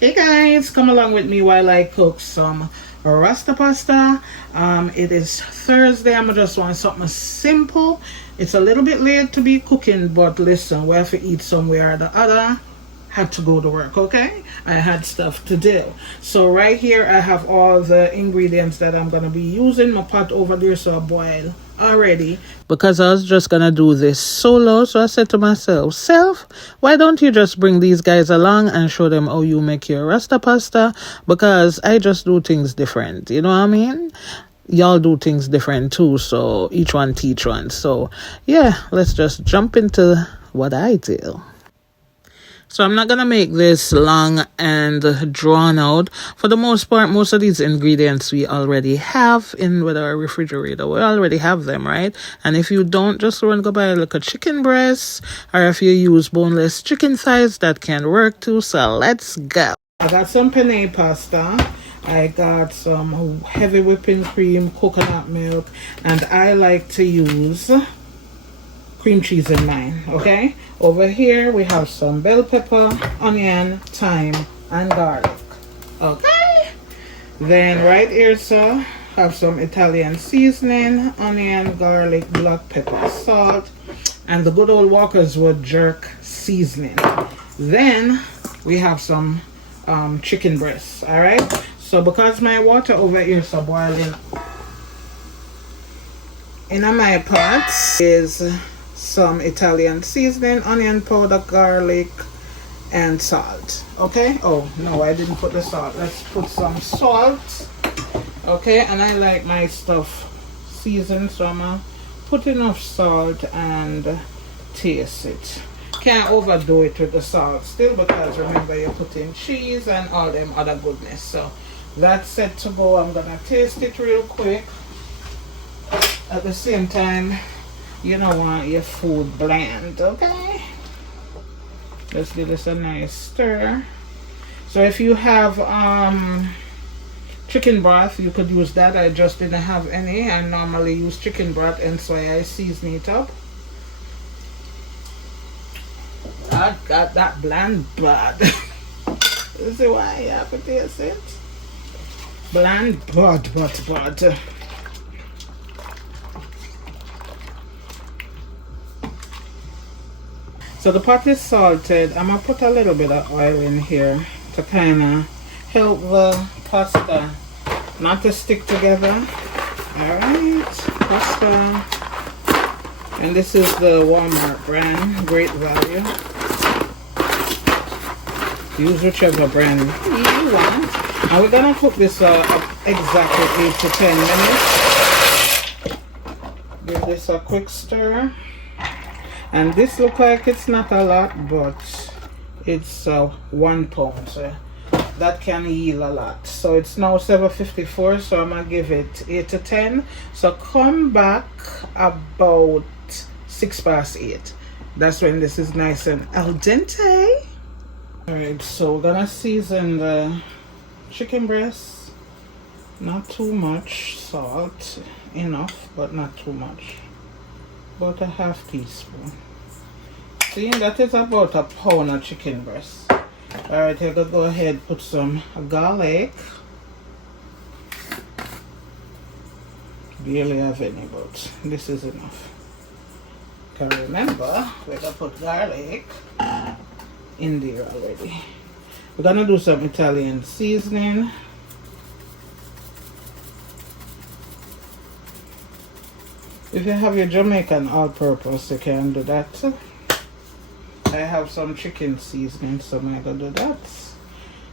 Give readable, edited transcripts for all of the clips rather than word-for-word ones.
Hey guys, come along with me while I cook some Rasta pasta. It is Thursday. I'm just want something simple. It's a little bit late to be cooking, but listen, we have to eat somewhere or the other. Had to go to work, okay? I had stuff to do. So right here I have all the ingredients that I'm gonna be using. My pot over there, so I boil already because I was just gonna do this solo. So I said to myself, self, why don't you just bring these guys along and show them how you make your Rasta pasta? Because I just do things different, you know what I mean? Y'all do things different too, so each one teach one. So yeah, let's just jump into what I do. So I'm not going to make this long and drawn out. For the most part, most of these ingredients we already have in with our refrigerator. We already have them, right? And if you don't, just go and go buy a little chicken breast. Or if you use boneless chicken thighs, that can work too. So let's go. I got some penne pasta. I got some heavy whipping cream, coconut milk. And I like to use cream cheese in mine, okay? Over here we have some bell pepper, onion, thyme, and garlic, okay? Then right here, so have some Italian seasoning, onion, garlic, black pepper, salt, and the good old Walker's Wood jerk seasoning. Then we have some chicken breasts, all right? So because my water over here is boiling in my pot is some Italian seasoning, onion powder, garlic, and salt. Okay? Oh, no, I didn't put the salt. Let's put some salt. Okay? And I like my stuff seasoned, so I'm going to put enough salt and taste it. Can't overdo it with the salt still, because remember you're putting cheese and all them other goodness. So that's set to go. I'm going to taste it real quick. At the same time, you don't want your food bland, okay? Let's give this a nice stir. So if you have chicken broth, you could use that. I just didn't have any. I normally use chicken broth, and so I season it up. I got that bland blood. You see why you have to taste it? Bland blood. So the pot is salted. I'm going to put a little bit of oil in here to kind of help the pasta not to stick together. Alright, pasta. And this is the Walmart brand, great value. Use whichever brand you want. And we're going to cook this exactly 8 to 10 minutes. Give this a quick stir. And this look like it's not a lot, but it's 1 pound, so that can yield a lot. So it's now 7:54, so I'm gonna give it 8 to 10. So come back about 8:06. That's when this is nice and al dente. All right, so we're gonna season the chicken breast. Not too much salt, enough, but not too much. About a half teaspoon. See, that is about a pound of chicken breast. Alright, I'm gonna go ahead put some garlic. Barely have any, but this is enough. Can remember, we're gonna put garlic in there already. We're gonna do some Italian seasoning. If you have your Jamaican all-purpose, you can do that. I have some chicken seasoning, so I'm going to do that.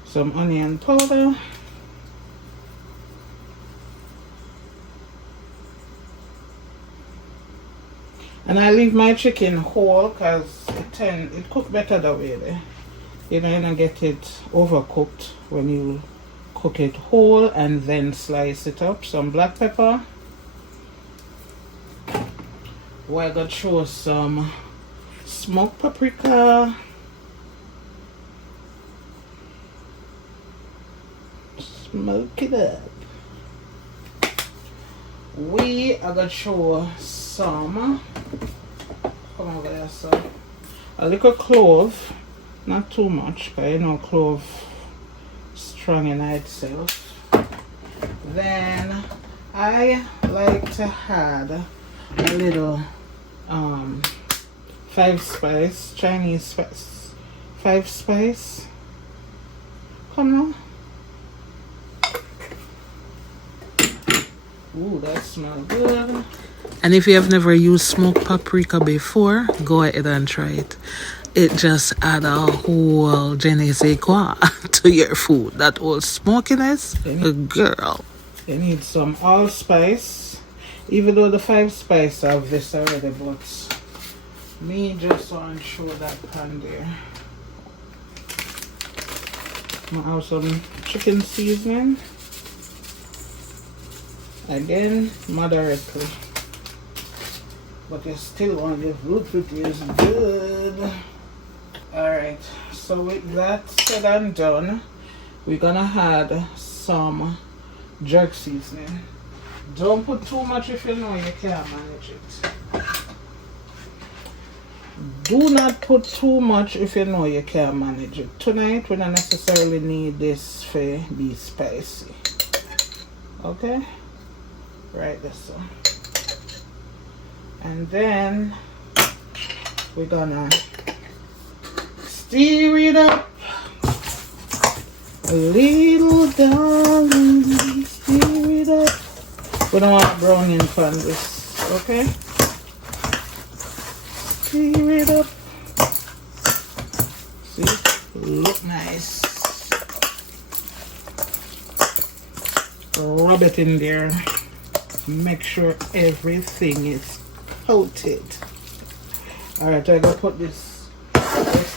Some onion powder. And I leave my chicken whole because it cook better that way. You know, you don't get it overcooked when you cook it whole and then slice it up. Some black pepper. We're gonna throw some smoked paprika, smoke it up. We are gonna throw some, come over there, so a little clove, not too much, but you know clove strong in itself. Then I like to add a little 5-spice, Chinese spice, 5-spice. Come on. Ooh, that smells good. And if you have never used smoked paprika before, go ahead and try it. It just add a whole je ne sais quoi to your food. That whole smokiness, girl. You need some allspice. Even though the 5-spice have this already, but me just want to show that pan there. I have some chicken seasoning. Again, moderately. But you still want your food to taste good. Alright, so with that said and done, we're gonna add some jerk seasoning. Don't put too much if you know you can't manage it. Do not put too much if you know you can't manage it. Tonight we don't necessarily need this to be spicy. Okay? Right, this one. And then we're gonna stir it up a little, darling. Stir it up. We don't want browning on this, okay? Stir it up. See? Look nice. Rub it in there. Make sure everything is coated. Alright, I gotta put this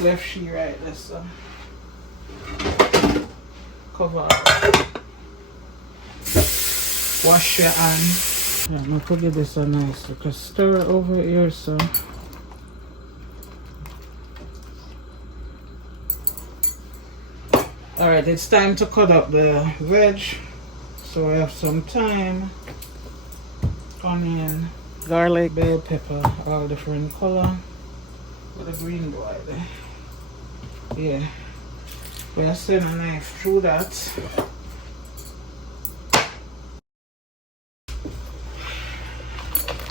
left sheet right this cover. Wash your hands. Yeah, I'm gonna put this so nice because stir it over here so. Alright, it's time to cut up the veg. So I have some thyme, onion, garlic, bell pepper, all different color with a green boy there. Yeah, we are sending a knife through that.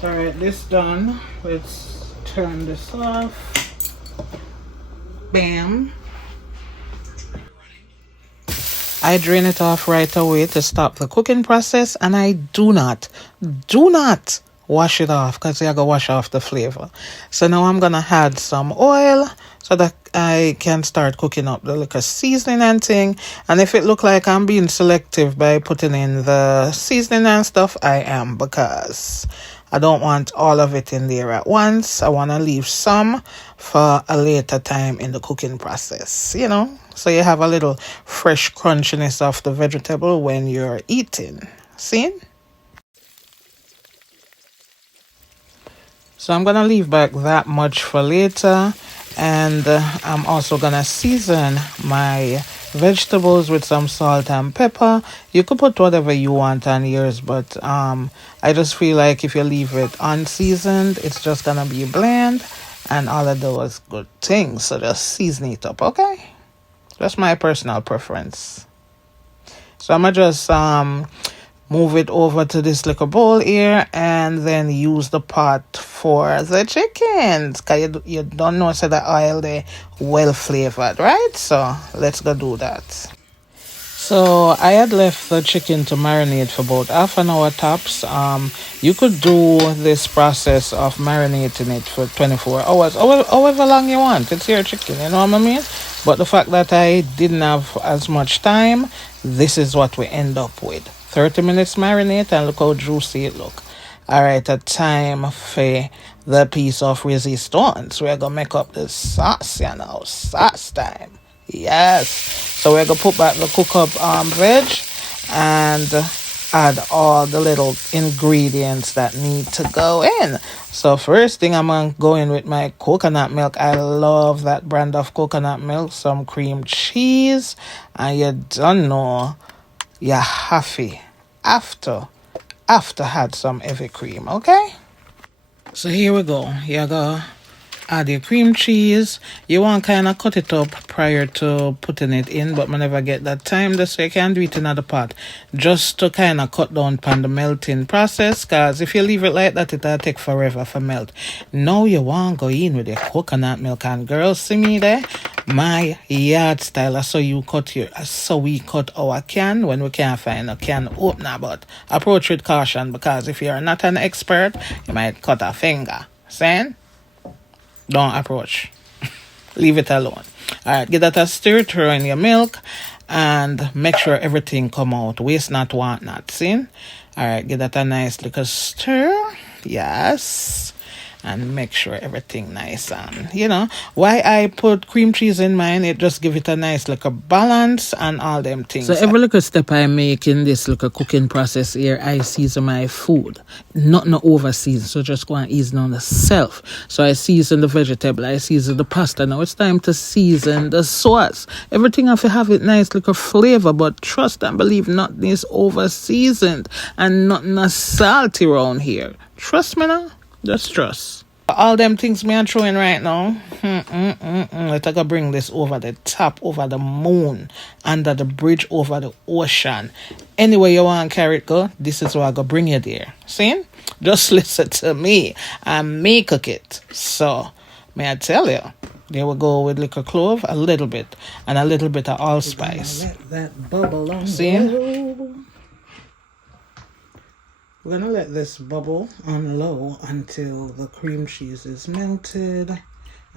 Alright, this done. Let's turn this off. Bam. I drain it off right away to stop the cooking process, and I do not wash it off because I gotta wash off the flavor. So now I'm gonna add some oil so that I can start cooking up the little seasoning and thing. And if it look like I'm being selective by putting in the seasoning and stuff, I am, because I don't want all of it in there at once. I want to leave some for a later time in the cooking process, you know, so you have a little fresh crunchiness of the vegetable when you're eating. See? So I'm going to leave back that much for later, and I'm also going to season my vegetables with some salt and pepper. You could put whatever you want on yours, but I just feel like if you leave it unseasoned, it's just going to be bland and all of those good things. So just season it up, okay? That's my personal preference. So I'm going to just move it over to this little bowl here and then use the pot for the chickens. Because you don't know, so the oil they well flavored, right? So let's go do that. So I had left the chicken to marinate for about half an hour tops. You could do this process of marinating it for 24 hours, however long you want. It's your chicken, you know what I mean? But the fact that I didn't have as much time, this is what we end up with. 30 minutes marinate, and look how juicy it look. Alright, a time for the piece of resistance. We're gonna make up the sauce, you know, sauce time. Yes. So we're gonna put back the cook up veg and add all the little ingredients that need to go in. So first thing, I'm gonna go in with my coconut milk. I love that brand of coconut milk. Some cream cheese, and you don't know, you have to add some heavy cream, okay? So here we go. You gotta add your cream cheese. You want kind of cut it up prior to putting it in, but I never get that time. That's why you can do it in another pot, just to kind of cut down on the melting process, because if you leave it like that, it'll take forever for melt. Now you want to go in with your coconut milk, and girls, see me there? My yard style, so you cut your, so we cut our can when we can't find a can opener, but approach with caution, because if you're not an expert, you might cut a finger. Saying? Don't approach. Leave it alone. Alright, give that a stir, throw in your milk, and make sure everything come out. Waste not, want not. See? Alright, give that a nice little stir. Yes. And make sure everything nice. And you know why I put cream cheese in mine, it just give it a nice little balance and all them things. So every little step I make in this little cooking process here, I season my food, not over season. So just go and ease on the self. So I season the vegetable, I season the pasta. Now it's time to season the sauce. Everything have to have it nice little flavor, but trust and believe nothing is over seasoned and nothing is salty around here. Trust me now. Just trust. All them things me are throwing right now. Let's go bring this over the top, over the moon, under the bridge, over the ocean. Anywhere you want to carry it go, this is where I go bring you there. See? Just listen to me and me cook it. So, may I tell you, there we go with little clove, a little bit, and a little bit of allspice. Let that bubble on. See? We're going to let this bubble on low until the cream cheese is melted.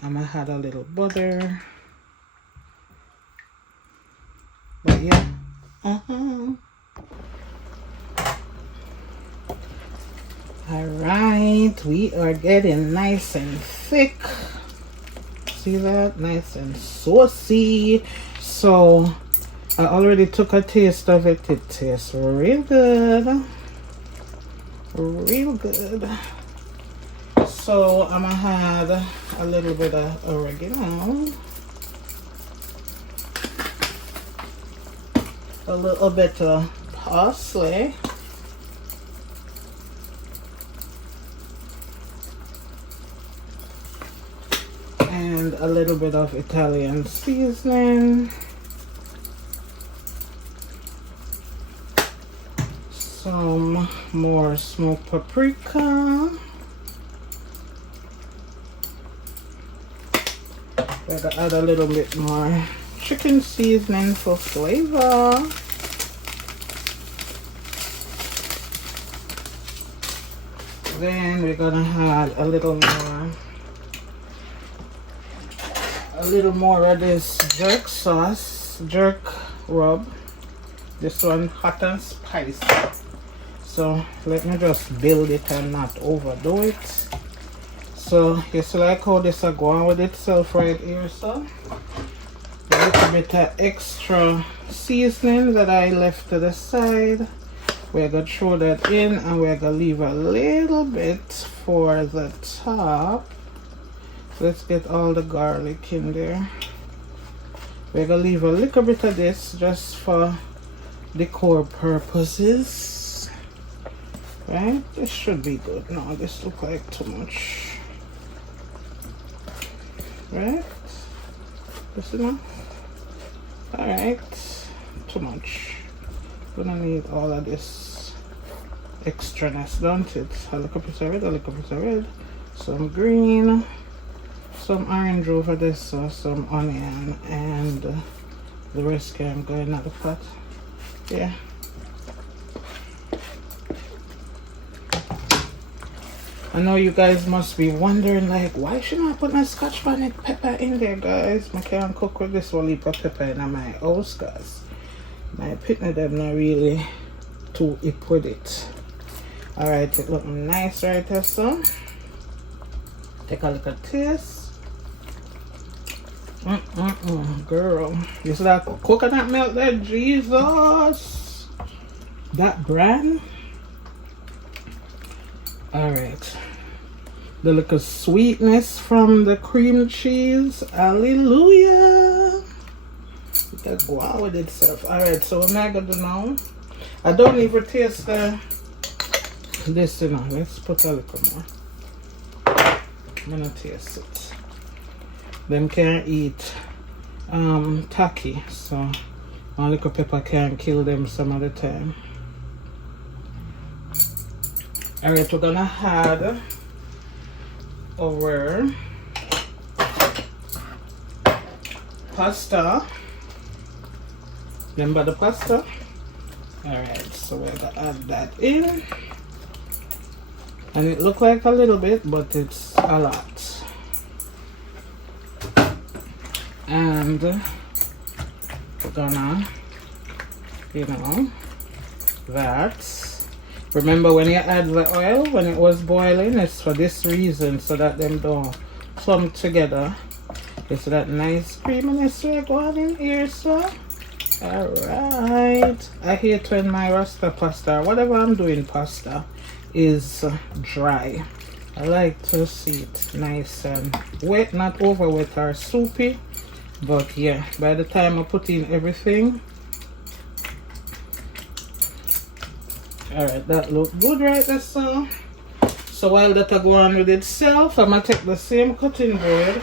I'm going to add a little butter. But yeah. Alright, we are getting nice and thick. See that? Nice and saucy. So, I already took a taste of it. It tastes real good. Real good. So I'm gonna add a little bit of oregano, a little bit of parsley, and a little bit of Italian seasoning. Some more smoked paprika. Gotta add a little bit more chicken seasoning for flavor. Then we're gonna add a little more of this jerk sauce, jerk rub. This one hot and spicy. So let me just build it and not overdo it. So you see like how this is going with itself right here. So a little bit of extra seasoning that I left to the side. We're going to throw that in, and we're going to leave a little bit for the top. So let's get all the garlic in there. We're going to leave a little bit of this just for decor purposes. Right? This should be good. No, this looks like too much. Right? This enough? Alright. Too much. Gonna need all of this extraness, don't it? A little bit of red, a little bit of red. Some green. Some orange over this, so some onion, and the rest can go in the pot. Yeah. I know you guys must be wondering, like, why should I put my scotch bonnet pepper in there, guys? I can't cook with this one leaf of pepper in my house, guys. My pitney them not really too hip with it. Alright, it look nice right there, so. Take a look at this. Girl. You see that coconut milk there? Jesus. That brand. Alright. The little sweetness from the cream cheese. Hallelujah. That go out with itself. Alright, so what am I gonna do now? I don't even taste this, you know. Let's put a little more. I'm gonna taste it. them can't eat tacky, so one little pepper can kill them some of the time. Alright, we're gonna add our pasta. Remember the pasta? Alright, so we're gonna add that in. And it looks like a little bit, but it's a lot. And we're gonna, you know, that. Remember when you add the oil, when it was boiling, it's for this reason, so that them don't clump together. It's that nice creaminess we're going in here, so. Alright. I hate when my Rasta pasta, or whatever I'm doing pasta, is dry. I like to see it nice and wet, not over wet or soupy. But yeah, by the time I put in everything, alright, that look good right there. So while that I go on with itself, I'm gonna take the same cutting board,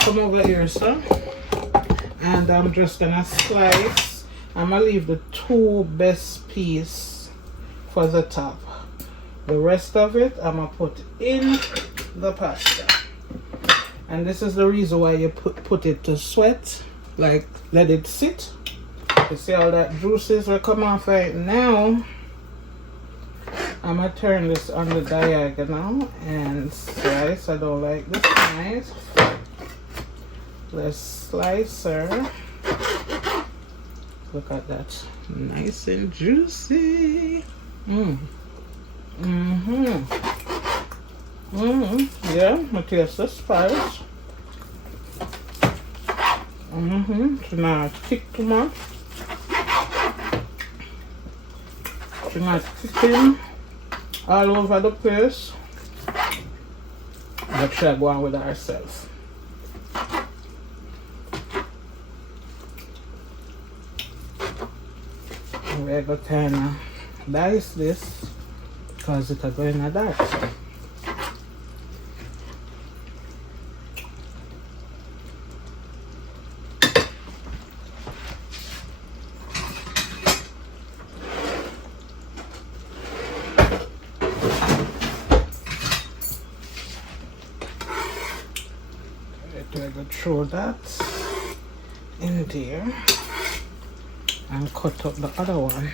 come over here, so, and I'm just gonna slice. I'm gonna leave the two best piece for the top. The rest of it I'm gonna put in the pasta. And this is the reason why you put it to sweat, like let it sit. You see all that juices will come off right now. I'm gonna turn this on the diagonal and slice. I don't like this knife. Let's slice her. Look at that, nice and juicy. Yeah, I taste the spice. It's not thick too much. It's not thicking all over the place. But she'll go on with herself. We're going to kind of dice this because it's going to that. We're going to throw that in there and cut up the other one.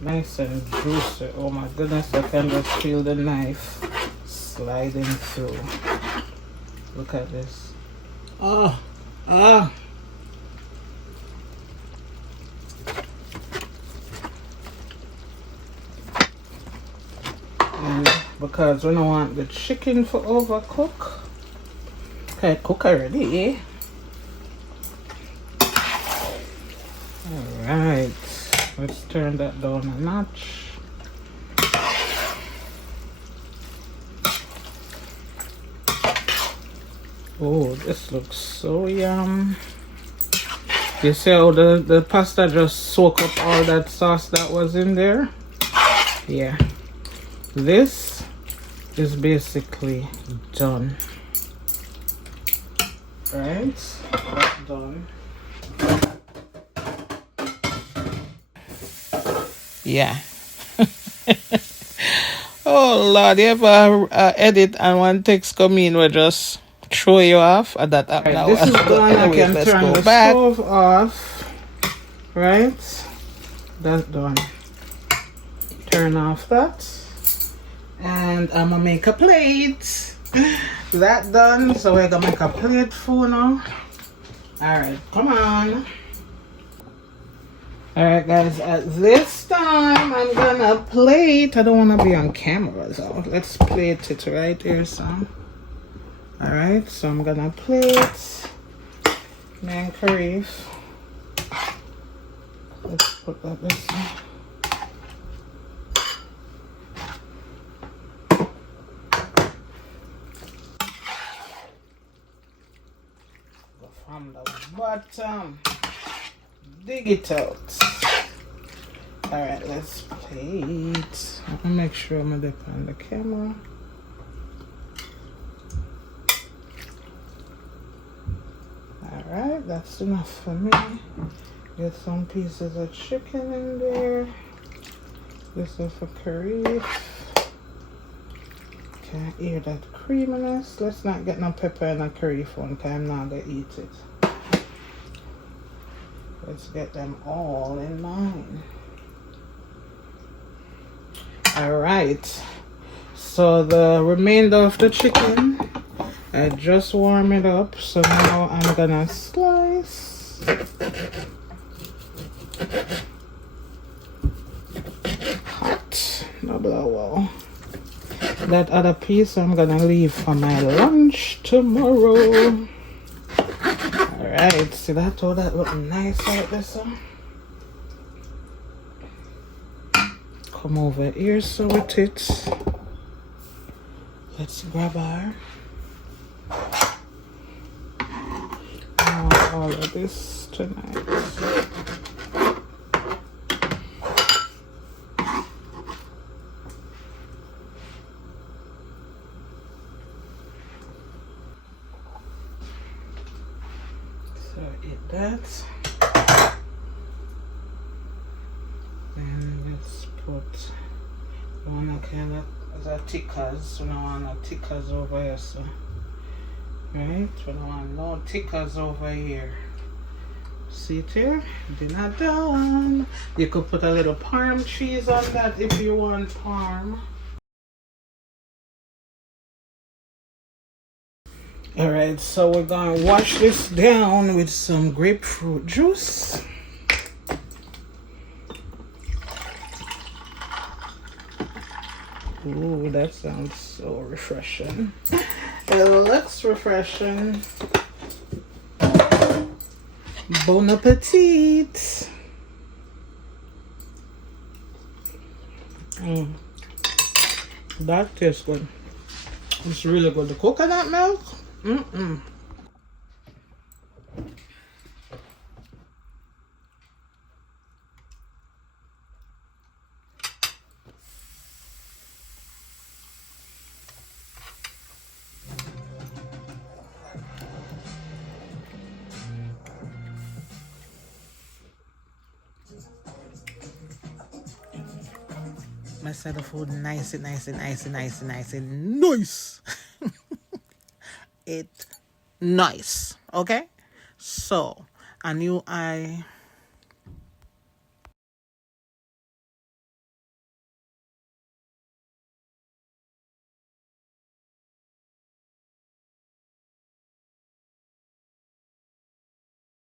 Nice and juicy. Oh my goodness, I can just feel the knife sliding through. Look at this. Oh, ah. And because we don't want the chicken to overcook. Okay, cook already, eh? Alright, let's turn that down a notch. Oh, this looks so yum. You see how the pasta just soak up all that sauce that was in there? Yeah. This is basically done. Right? That's done. Yeah. Oh Lord, you ever edit and one text come in will just throw you off at that app now. This is done. I can turn the stove off. Right? That's done. Turn off that. And I'm gonna make a plate. That done. So we're gonna make a plate for now. Alright, come on. Alright guys, at this time I'm gonna plate. I don't wanna be on camera though. Let's plate it right here, son. Alright, so I'm gonna plate man curry. Let's put that this way. Go from the bottom. Dig it out. Alright, let's plate. I'll make sure I'm dip on the camera. Alright, that's enough for me. Get some pieces of chicken in there. This is for curry. Can't hear that creaminess. Let's not get no pepper in a curry phone because I'm not gonna eat it. Let's get them all in line. Alright, so the remainder of the chicken, I just warm it up, so now I'm gonna slice. Hot, no blow well. That other piece I'm gonna leave for my lunch tomorrow. Alright, see that all that look nice like this one? Come over here so with it. Let's grab our I want all of this tonight. So eat that. And let's put one kind of the tickers. We don't want no tickers over here, so right? We don't want no tickers over here. See it here? Dinner done. You could put a little parm cheese on that if you want parm. Alright, so we're gonna wash this down with some grapefruit juice. Ooh, that sounds so refreshing. It looks refreshing. Bon appetit. That tastes good. It's really good. The coconut milk. My side of food nice. It nice. Okay? So, I knew I